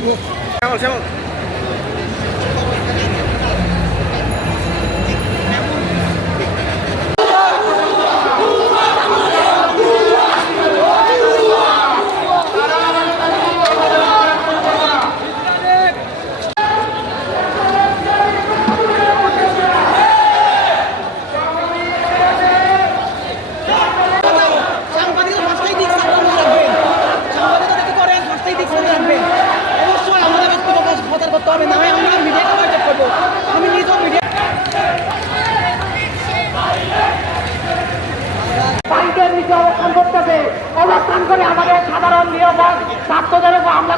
功。加油，加油！অবস্থান করতেছে অবস্থান করে আমাদের সাধারণ নিরাপদ ছাত্রদের উপর হামলা